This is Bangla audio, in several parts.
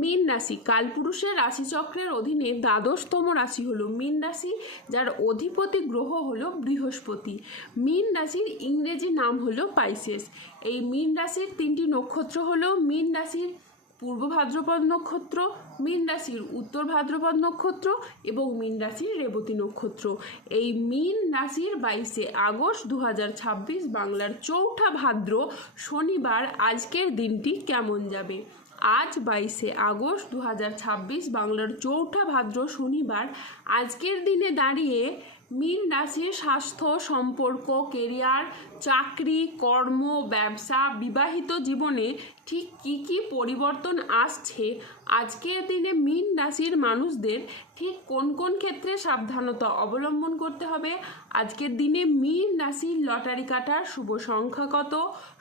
মীন রাশি কালপুরুষের রাশিচক্রের অধীনে দ্বাদশতম রাশি হলো মীন রাশি, যার অধিপতি গ্রহ হলো বৃহস্পতি। মীন রাশির ইংরেজি নাম হলো পাইসেস। এই মীন রাশির তিনটি নক্ষত্র হলো মীন রাশির পূর্ব ভাদ্রপদ নক্ষত্র, মীন রাশির উত্তর ভাদ্রপদ নক্ষত্র এবং মীন রাশির রেবতী নক্ষত্র। এই মীন রাশির 22শে আগস্ট 2026 বাংলার চৌঠা ভাদ্র শনিবার আজকের দিনটি কেমন যাবে। আজ 22শে আগস্ট 2026 বাংলার চৌঠা ভাদ্র শনিবার আজকের দিনে দাঁড়িয়ে মীন রাশির স্বাস্থ্য, সম্পর্ক, কেরিয়ার, চাকরি, কর্ম, ব্যবসা, বিবাহিত জীবনে ঠিক কী কী পরিবর্তন আসছে, আজকের দিনে মীন রাশির মানুষদের ঠিক কোন কোন ক্ষেত্রে সাবধানতা অবলম্বন করতে হবে, আজকের দিনে মীন রাশির লটারি কাটার শুভ সংখ্যা কত,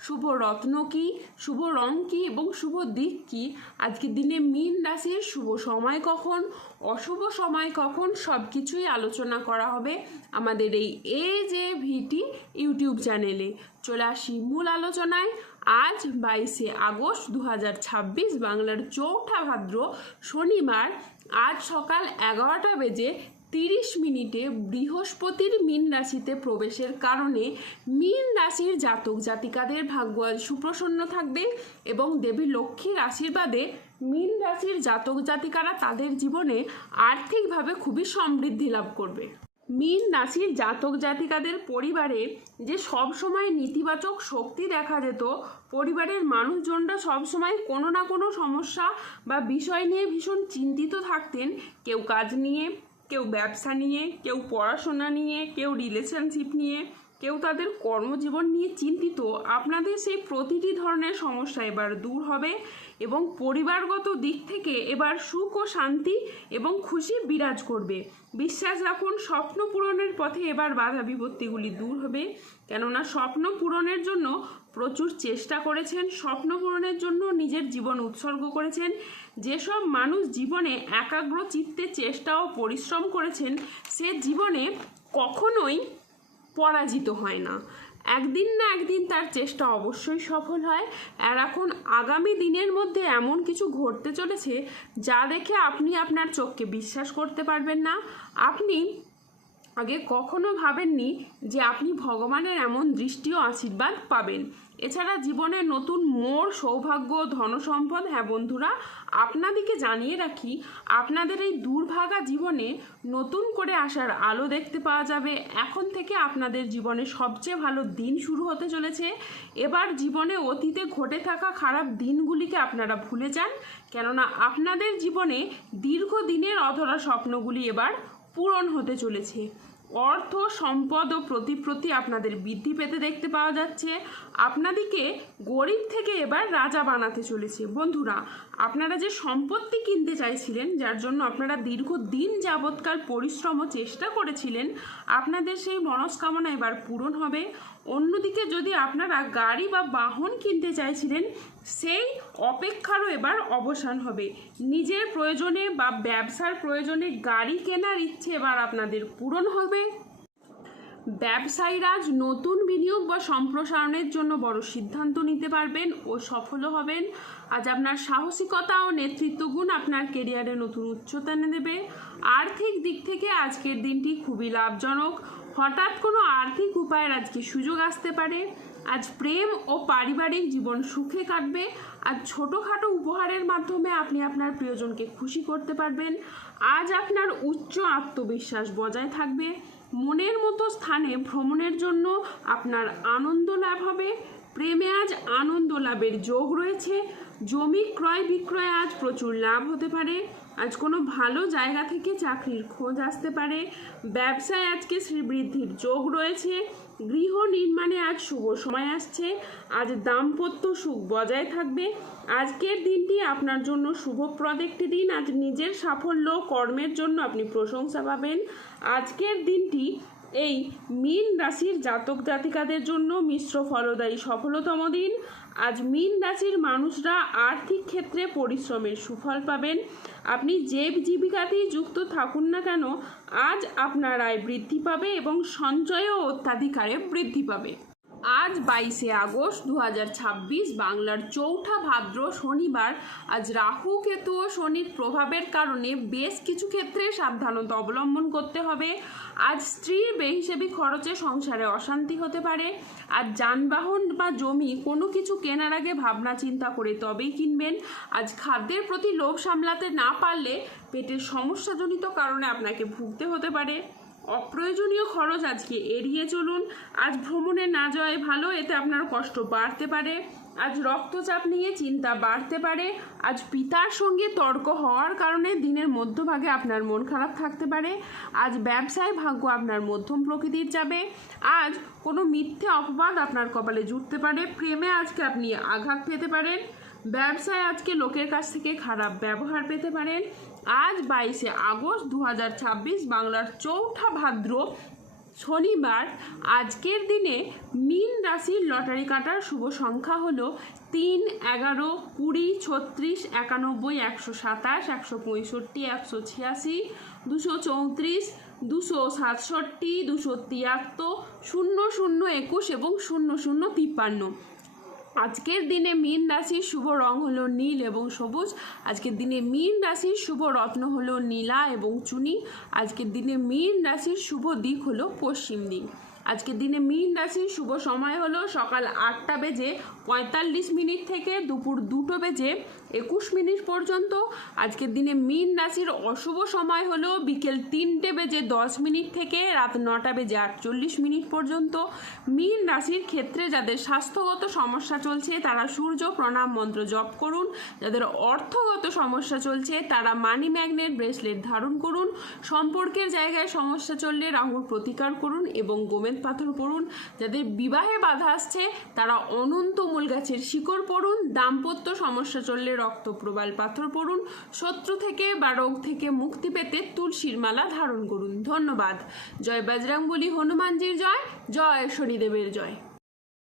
শুভ রত্ন কী, শুভ রং কী এবং শুভ দিক কী, আজকের দিনে মীন রাশির শুভ সময় কখন, অশুভ সময় কখন, সব কিছুই আলোচনা করা হবে আমাদের এই যে ভিটি ইউটিউব চ্যানেলে। চলে আসি মূল আলোচনায়। আজ 22শে আগস্ট 2026 বাংলার চৌঠা ভাদ্র শনিবার আজ সকাল 11টা বেজে 30 মিনিটে বৃহস্পতির মীন রাশিতে প্রবেশের কারণে মীন রাশির জাতক জাতিকাদের ভাগ্য আজ সুপ্রসন্ন থাকবে এবং দেবী লক্ষ্মীর আশীর্বাদে মীন রাশির জাতক জাতিকারা তাদের জীবনে আর্থিকভাবে খুবই সমৃদ্ধি লাভ করবে। মীন রাশির জাতক জাতিকাদের পরিবারে যে সবসময় নেতিবাচক শক্তি দেখা যেত, পরিবারের মানুষজনরা সবসময় কোনো না কোনো সমস্যা বা বিষয় নিয়ে ভীষণ চিন্তিত থাকতেন। কেউ কাজ নিয়ে, কেউ ব্যবসা নিয়ে, কেউ পড়াশোনা নিয়ে, কেউ রিলেশনশিপ নিয়ে, কেউ তাদের কর্মজীবন নিয়ে চিন্তিত। আপনাদের সেই প্রতিটি ধরনের সমস্যা এবার দূর হবে এবং পরিবারগত দিক থেকে এবার সুখ ও শান্তি এবং খুশি বিরাজ করবে। বিশ্বাস রাখুন, স্বপ্ন পূরণের পথে এবার বাধা বিপত্তিগুলি দূর হবে, কেননা স্বপ্ন পূরণের জন্য প্রচুর চেষ্টা করেছেন, স্বপ্ন পূরণের জন্য নিজের জীবন উৎসর্গ করেছেন। যেসব মানুষ জীবনে একাগ্র চিত্তে চেষ্টা ও পরিশ্রম করেছেন, সে জীবনে কখনোই পরাজিত হয় না। একদিন না একদিন তার চেষ্টা অবশ্যই সফল হয়। আর এখন আগামী দিনের মধ্যে এমন কিছু ঘটতে চলেছে যা দেখে আপনি আপনার চোখকে বিশ্বাস করতে পারবেন না। আপনি আগে কখনো ভাবেননি যে আপনি ভগবানের এমন দৃষ্টি ও আশীর্বাদ পাবেন। এছাড়া জীবনের নতুন মোড়, সৌভাগ্য, ধনসম্পদ। হ্যাঁ বন্ধুরা, আপনাদেরকে জানিয়ে রাখি, আপনাদের এই দুর্ভাগা জীবনে নতুন করে আসার আলো দেখতে পাওয়া যাবে। এখন থেকে আপনাদের জীবনে সবচেয়ে ভালো দিন শুরু হতে চলেছে। এবার জীবনে অতীতে ঘটে থাকা খারাপ দিনগুলিকে আপনারা ভুলে যান, কেননা আপনাদের জীবনে দীর্ঘদিনের অধরা স্বপ্নগুলি এবার পূরণ হতে চলেছে। অর্থ, সম্পদ ও প্রতি আপনাদের বৃদ্ধি পেতে দেখতে পাওয়া যাচ্ছে। আপনাদেরকে গরিব থেকে এবার রাজা বানাতে চলেছে। বন্ধুরা, আপনারা যে সম্পত্তি কিনতে চাইছিলেন, যার জন্য আপনারা দীর্ঘদিন যাবৎকাল পরিশ্রম ও চেষ্টা করেছিলেন, আপনাদের সেই মনস্কামনা এবার পূরণ হবে। অন্যদিকে যদি আপনারা গাড়ি বা বাহন কিনতে চাইছিলেন, সেই অপেক্ষারও এবার অবসান হবে। নিজের প্রয়োজনে বা ব্যবসার প্রয়োজনে গাড়ি কেনার ইচ্ছে এবার আপনাদের পূরণ হবে। ব্যবসায়ীরা আজ নতুন বিনিয়োগ বা সম্প্রসারণের জন্য বড় সিদ্ধান্ত নিতে পারবেন ও সফল হবেন। আজ আপনার সাহসিকতা ও নেতৃত্ব গুণ আপনার কেরিয়ারে নতুন উচ্চতা এনে দেবে। আর্থিক দিক থেকে আজকের দিনটি খুবই লাভজনক। হঠাৎ কোনো আর্থিক উপায়ের আজকে সুযোগ আসতে পারে। আজ প্রেম ও পারিবারিক জীবন সুখে কাটবে। আজ ছোটোখাটো উপহারের মাধ্যমে আপনি আপনার প্রিয়জনকে খুশি করতে পারবেন। আজ আপনার উচ্চ আত্মবিশ্বাস বজায় থাকবে। মনের মতো স্থানে ভ্রমণের জন্য আপনার আনন্দ লাভ হবে। প্রেমে আজ আনন্দ লাভের যোগ রয়েছে। জমি ক্রয় বিক্রয়ে আজ প্রচুর লাভ হতে পারে। আজ কোনো ভালো জায়গা থেকে চাকরির খোঁজ আসতে পারে। ব্যবসায় আজকে শ্রীবৃদ্ধির যোগ রয়েছে। গৃহ নির্মাণে আজ শুভ সময় আসছে। আজ দাম্পত্য সুখ বজায় থাকবে। আজকের দিনটি আপনার জন্য শুভপ্রদ একটি দিন। আজ নিজের সাফল্য কর্মের জন্য আপনি প্রশংসা পাবেন। আজকের দিনটি এই মীন রাশির জাতক জাতিকাদের জন্য মিশ্র ফলদায়ী সফলতম দিন। আজ মীন রাশির মানুষরা আর্থিক ক্ষেত্রে পরিশ্রমের সুফল পাবেন। আপনি যে জীবিকাতেই যুক্ত থাকুন না কেন, আজ আপনার আয় বৃদ্ধি পাবে এবং সঞ্চয়ও অত্যাধিক হারে বৃদ্ধি পাবে। আজ 22শে আগস্ট 2026 বাংলার চৌঠা ভাদ্র শনিবার। আজ রাহু কেতু ও শনির প্রভাবের কারণে বেশ কিছু ক্ষেত্রে সাবধানতা অবলম্বন করতে হবে। আজ স্ত্রীর বেহিসেবি খরচে সংসারে অশান্তি হতে পারে। আজ যানবাহন বা জমি কোনো কিছু কেনার আগে ভাবনা চিন্তা করে তবেই কিনবেন। আজ খাদ্যের প্রতি লোভ সামলাতে না পারলে পেটের সমস্যাজনিত কারণে আপনাকে ভুগতে হতে পারে। অপ্রয়োজনীয় খরচ আজকে এড়িয়ে চলুন। আজ ভ্রমণে না যাওয়াই ভালো, এতে আপনার কষ্ট বাড়তে পারে। আজ রক্তচাপ নিয়ে চিন্তা বাড়তে পারে। আজ পিতার সঙ্গে তর্ক হওয়ার কারণে দিনের মধ্যভাগে আপনার মন খারাপ থাকতে পারে। আজ ব্যবসায় ভাগ্য আপনার মধ্যম প্রকৃতির যাবে। আজ কোনো মিথ্যে অপবাদ আপনার কপালে জুটতে পারে। প্রেমে আজকে আপনি আঘাত পেতে পারেন। ব্যবসায় আজকে লোকের কাছ থেকে খারাপ ব্যবহার পেতে পারেন। আজ 22শে আগস্ট 2026 বাংলার চৌঠা ভাদ্র শনিবার। আজকের দিনে মীন রাশির লটারি কাটার শুভ সংখ্যা হলো 3, 11, 20, 36, 91, 127, 165, 186, 234, 267, 273, 00, 21 এবং 0053। আজকের দিনে মীন রাশির শুভ রং হলো নীল এবং সবুজ। আজকের দিনে মীন রাশির শুভ রত্ন হলো নীলা এবং চুনি। আজকের দিনে মীন রাশির শুভ দিক হলো পশ্চিম দিক। আজকের দিনে মীন রাশির শুভ সময় হলো সকাল 8টা বেজে 45 মিনিট থেকে দুপুর 2টো বেজে 21 মিনিট পর্যন্ত। আজকের দিনে মীন রাশির অশুভ সময় হলো বিকেল 3টে বেজে 10 মিনিট থেকে রাত 9টা বেজে 48 মিনিট পর্যন্ত। মীন রাশির ক্ষেত্রে যাদের স্বাস্থ্যগত সমস্যা চলছে তারা সূর্য প্রণাম মন্ত্র জপ করুন। যাদের অর্থগত সমস্যা চলছে তারা মানি ম্যাগনেট ব্রেসলেট ধারণ করুন। সম্পর্কের জায়গায় সমস্যা চললে রাহুর প্রতিকার করুন এবং গোমেদ পাথর পড়ুন। যাদের বিবাহে বাধা আসছে তারা অনন্ত মূল গাছের শিকড় পড়ুন। দাম্পত্য সমস্যা চললে রক্তপ্রবাল পাথর পড়ুন। শত্রু থেকে বা রোগ থেকে মুক্তি পেতে তুলসীর মালা ধারণ করুন। ধন্যবাদ। জয় বজরংবলী, হনুমানজির জয়, জয় শনিদেবের জয়।